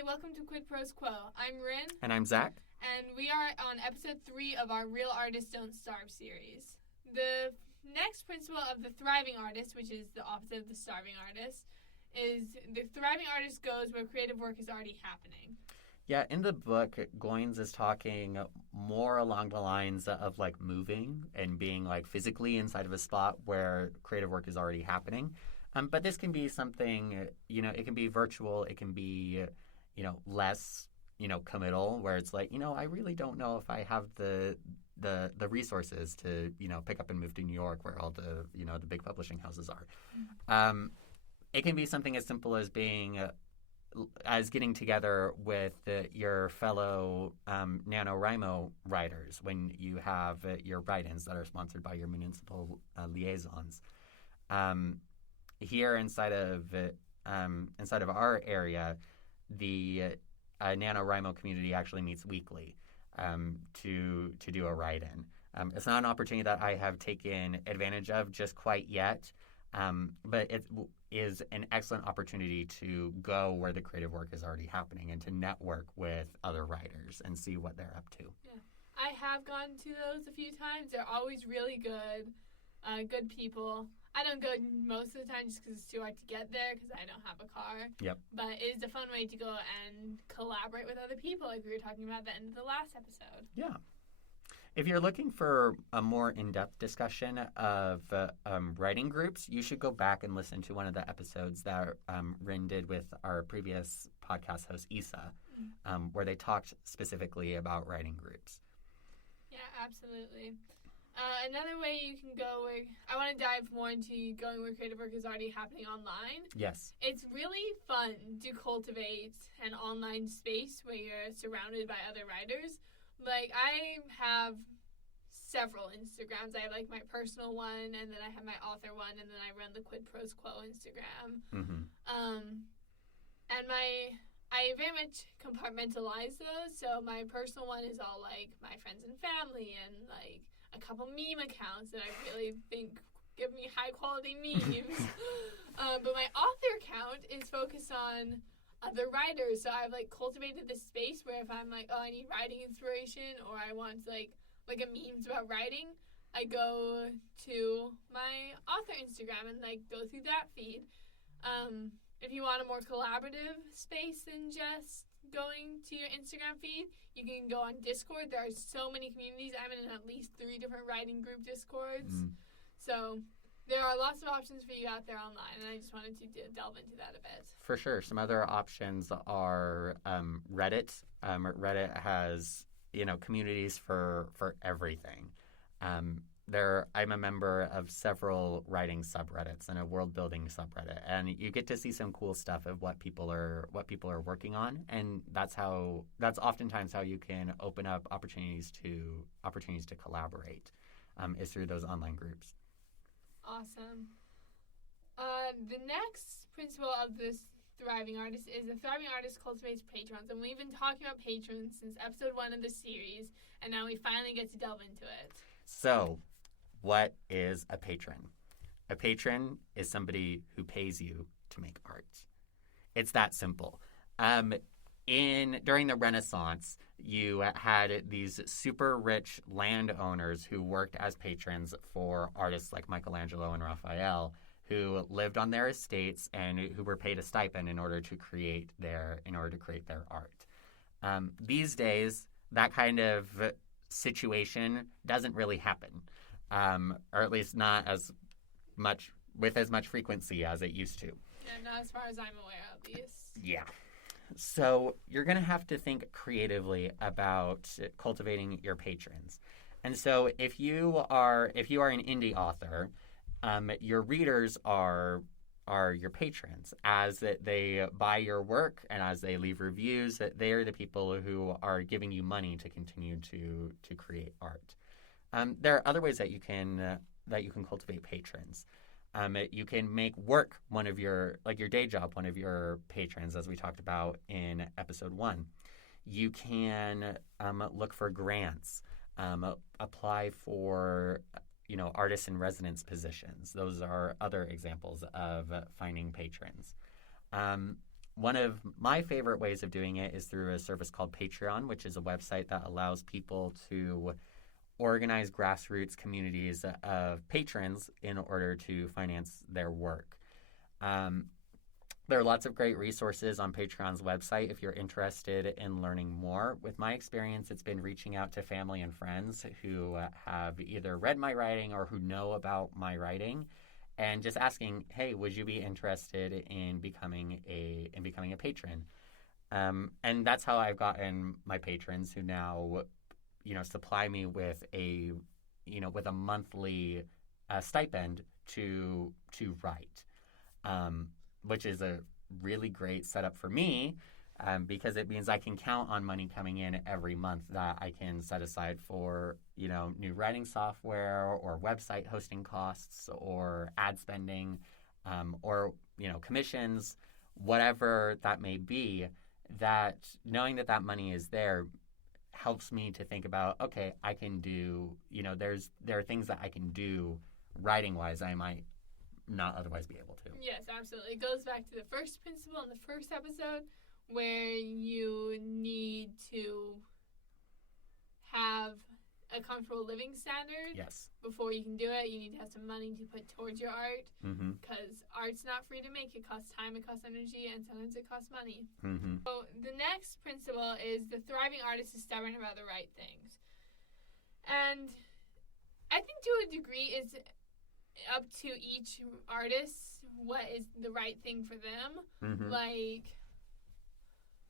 Hi, welcome to Quid Pros Quo. I'm Rin. And I'm Zac. And we are on episode 3 of our Real Artists Don't Starve series. The next principle of the thriving artist, which is the opposite of the starving artist, is the thriving artist goes where creative work is already happening. Yeah, in the book, Goins is talking more along the lines of like moving and being like physically inside of a spot where creative work is already happening. But this can be something, it can be virtual, it can be, less, committal, where it's like, I really don't know if I have the resources to, pick up and move to New York where all the, the big publishing houses are. Mm-hmm. It can be something as simple as getting together with your fellow NaNoWriMo writers when you have your write-ins that are sponsored by your municipal liaisons. Here inside of our area, the NaNoWriMo community actually meets weekly to do a write-in. It's not an opportunity that I have taken advantage of just quite yet, but it is an excellent opportunity to go where the creative work is already happening and to network with other writers and see what they're up to. Yeah, I have gone to those a few times. They're always really good, good people. I don't go most of the time just because it's too hard to get there because I don't have a car. Yep. But it is a fun way to go and collaborate with other people like we were talking about at the end of the last episode. Yeah. If you're looking for a more in-depth discussion of writing groups, you should go back and listen to one of the episodes that Rin did with our previous podcast host, Isa, where they talked specifically about writing groups. Yeah, absolutely. Another way you can go where I want to dive more into going where creative work is already happening online. Yes. It's really fun to cultivate an online space where you're surrounded by other writers. Like, I have several Instagrams. I have, like, my personal one, and then I have my author one, and then I run the Quid Pros Quo Instagram. Mm-hmm. And I very much compartmentalize those. So my personal one is all, like, my friends and family and, like, a couple meme accounts that I really think give me high-quality memes. But my author account is focused on other writers. So I've, like, cultivated this space where if I'm like, oh, I need writing inspiration or I want, like a memes about writing, I go to my author Instagram and, like, go through that feed. If you want a more collaborative space than just going to your Instagram feed, you can go on Discord. There are so many communities. I'm in at least 3 different writing group Discords. So there are lots of options for you out there online, and I just wanted to delve into that a bit. For sure. Some other options are Reddit. Reddit has, communities for everything. I'm a member of several writing subreddits and a world building subreddit, and you get to see some cool stuff of what people are working on, and that's oftentimes how you can open up opportunities to collaborate, is through those online groups. Awesome. The next principle of this thriving artist is the thriving artist cultivates patrons, and we've been talking about patrons since episode 1 of the series, and now we finally get to delve into it. So, what is a patron? A patron is somebody who pays you to make art. It's that simple. During the Renaissance, you had these super rich landowners who worked as patrons for artists like Michelangelo and Raphael, who lived on their estates and who were paid a stipend in order to create their art. These days, that kind of situation doesn't really happen, or at least not with as much frequency as it used to. Yeah, not as far as I'm aware, at least. Yeah. So you're going to have to think creatively about cultivating your patrons. And so if you are an indie author, your readers are your patrons. As they buy your work and as they leave reviews, they are the people who are giving you money to continue to create art. There are other ways that you can cultivate patrons. You can make work one of your day job one of your patrons, as we talked about in episode 1. You can look for grants, apply for artist in residence positions. Those are other examples of finding patrons. one of my favorite ways of doing it is through a service called Patreon, which is a website that allows people to organize grassroots communities of patrons in order to finance their work. There are lots of great resources on Patreon's website if you're interested in learning more. With my experience, it's been reaching out to family and friends who have either read my writing or who know about my writing, and just asking, hey, would you be interested in becoming a patron? And that's how I've gotten my patrons, who now, supply me with a monthly stipend to write, which is a really great setup for me, because it means I can count on money coming in every month that I can set aside for, new writing software or website hosting costs or ad spending, or, commissions, whatever that may be. That knowing that money is there helps me to think about, okay, I can do, there are things that I can do writing wise I might not otherwise be able to. Yes, absolutely. It goes back to the first principle in the first episode, where you need to have a comfortable living standard. Yes. Before you can do it, you need to have some money to put towards your art, Mm-hmm. because art's not free to make. It costs time, it costs energy, and sometimes it costs money. Mm-hmm. So the next principle is the thriving artist is stubborn about the right things. And I think to a degree it's up to each artist what is the right thing for them. Mm-hmm. Like,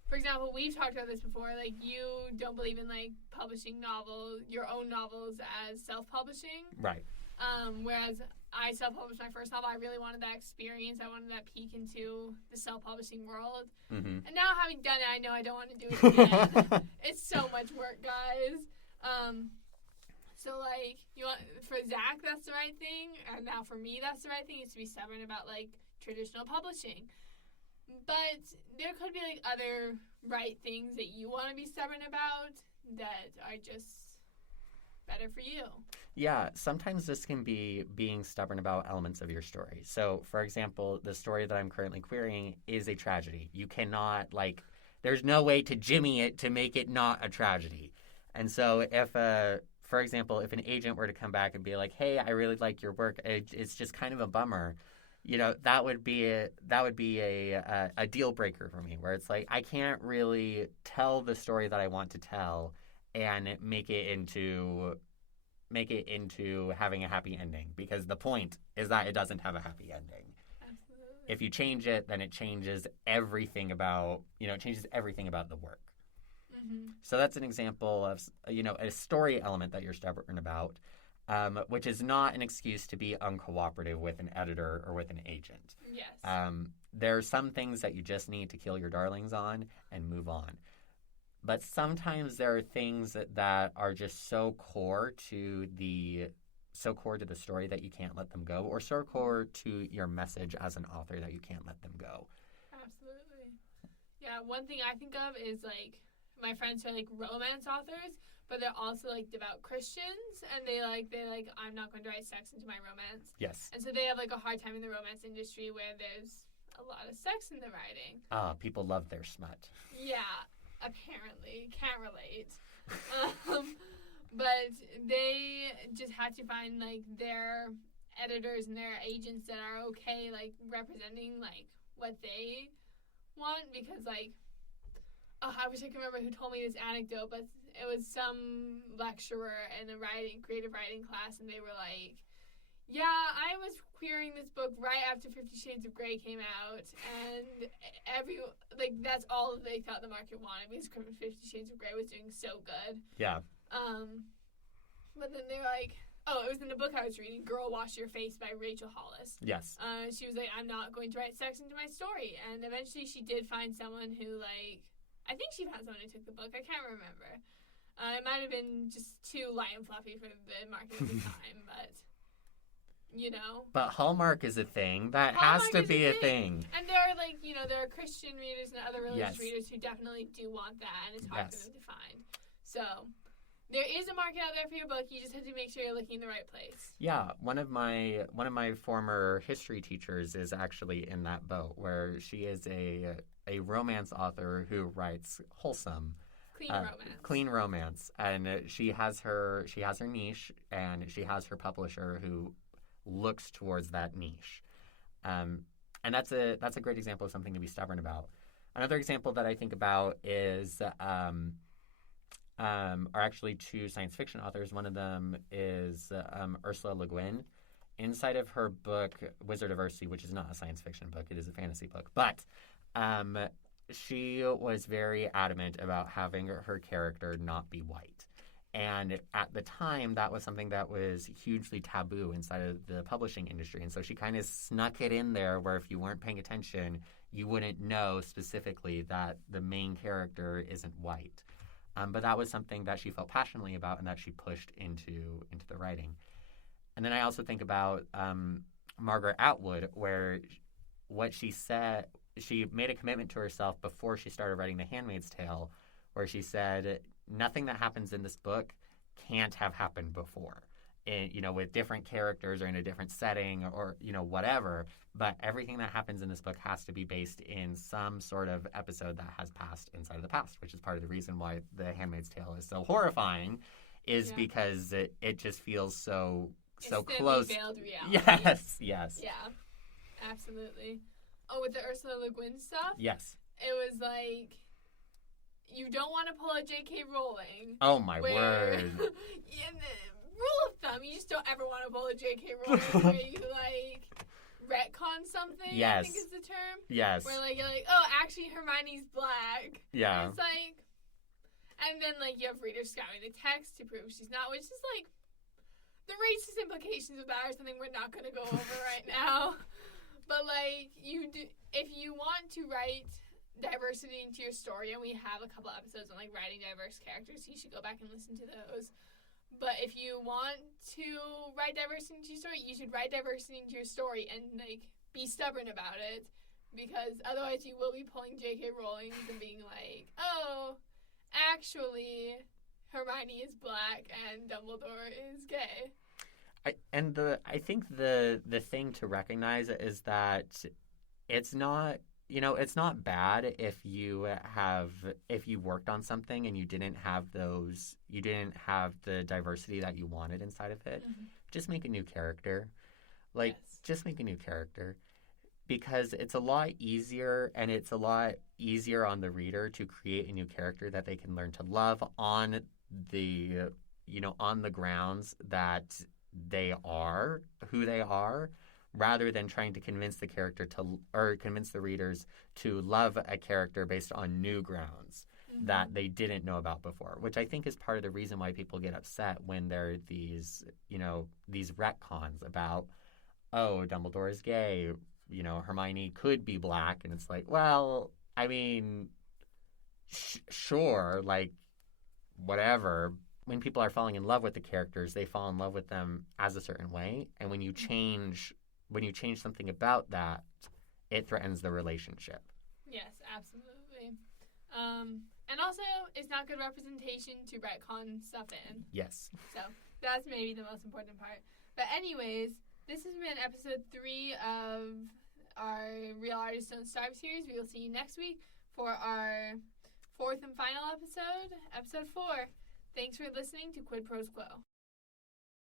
for example, we've talked about this before. Like, you don't believe in publishing your own novels as self-publishing. Right. Whereas I self-published my first novel. I really wanted that experience. I wanted that peek into the self-publishing world. Mm-hmm. And now, having done it, I know I don't want to do it again. It's so much work, guys. So, for Zach, that's the right thing. And now for me, that's the right thing, is to be stubborn about, traditional publishing. But there could be, other right things that you want to be stubborn about that are just better for you. Yeah, sometimes this can be being stubborn about elements of your story. So, for example, the story that I'm currently querying is a tragedy. You cannot, there's no way to jimmy it to make it not a tragedy. And so for example, if an agent were to come back and be like, hey, I really like your work, it's just kind of a bummer, that would be a deal breaker for me, where it's I can't really tell the story that I want to tell and make it into having a happy ending, because the point is that it doesn't have a happy ending. Absolutely. If you change it, then it changes everything about the work. Mm-hmm. So that's an example of, a story element that you're stubborn about, which is not an excuse to be uncooperative with an editor or with an agent. Yes. There are some things that you just need to kill your darlings on and move on. But sometimes there are things that are just so core to the story that you can't let them go, or so core to your message as an author that you can't let them go. Absolutely. Yeah, one thing I think of is my friends are romance authors, but they're also devout Christians, and they I'm not going to write sex into my romance. Yes. And so they have a hard time in the romance industry where there's a lot of sex in the writing. People love their smut. Yeah, apparently. Can't relate. But they just had to find their editors and their agents that are okay representing what they want, because I wish I could remember who told me this anecdote, but it was some lecturer in a creative writing class, and they were yeah, I was querying this book right after 50 Shades of Grey came out, and that's all they thought the market wanted, because 50 Shades of Grey was doing so good. Yeah. But then they were oh, it was in the book I was reading, Girl Wash Your Face by Rachel Hollis. Yes. She was I'm not going to write sex into my story, and eventually she did find someone who I think she found someone who took the book. I can't remember. It might have been just too light and fluffy for the market at the time, but, But Hallmark is a thing. That Hallmark has to be a thing. And there are, there are Christian readers and other religious Yes. readers who definitely do want that, and it's hard Yes. for them to find. So, there is a market out there for your book. You just have to make sure you're looking in the right place. Yeah, one of my former history teachers is actually in that boat, where she is a a romance author who writes wholesome, Clean romance. and she has her niche, and she has her publisher who looks towards that niche, and that's a great example of something to be stubborn about. Another example that I think about is are actually two science fiction authors. One of them is Ursula Le Guin. Inside of her book Wizardiversity, which is not a science fiction book, it is a fantasy book, but she was very adamant about having her character not be white. And at the time, that was something that was hugely taboo inside of the publishing industry. And so she kind of snuck it in there where if you weren't paying attention, you wouldn't know specifically that the main character isn't white. But that was something that she felt passionately about and that she pushed into the writing. And then I also think about Margaret Atwood, where what she said, she made a commitment to herself before she started writing The Handmaid's Tale, where she said, nothing that happens in this book can't have happened before, with different characters or in a different setting or, whatever. But everything that happens in this book has to be based in some sort of episode that has passed inside of the past, which is part of the reason why The Handmaid's Tale is so horrifying, is because it just feels so close. Veiled reality. Yes. Yeah, absolutely. Oh, with the Ursula Le Guin stuff? Yes. It was like, you don't want to pull a J.K. Rowling. Oh, my word. In the rule of thumb, you just don't ever want to pull a J.K. Rowling where you, retcon something, yes. I think is the term. Yes. Where, you're like, oh, actually, Hermione's black. Yeah. And it's like, and then, you have readers scouring the text to prove she's not, which is, the racist implications of that are something we're not going to go over right now. But, if you want to write diversity into your story, and we have a couple episodes on, writing diverse characters, so you should go back and listen to those. But if you want to write diversity into your story, you should write diversity into your story and, be stubborn about it. Because otherwise you will be pulling J.K. Rowling and being like, oh, actually, Hermione is black and Dumbledore is gay. I think the thing to recognize is that it's not bad if you worked on something and you didn't have the diversity that you wanted inside of it. Mm-hmm. Just make a new character. Yes. Just make a new character. Because it's a lot easier, and it's a lot easier on the reader to create a new character that they can learn to love on the grounds that they are who they are, rather than trying to convince the readers to love a character based on new grounds mm-hmm. that they didn't know about before, which I think is part of the reason why people get upset when there are these retcons about, oh, Dumbledore is gay, Hermione could be black, and it's like, well, I mean, sure, whatever. When people are falling in love with the characters, they fall in love with them as a certain way, and when you change something about that, it threatens the relationship. Yes, absolutely. And also, it's not good representation to retcon stuff in. Yes. So that's maybe the most important part. But anyways, this has been episode 3 of our Real Artists Don't Starve series. We will see you next week for our 4th and final episode 4. Thanks for listening to Quid Pros Quo.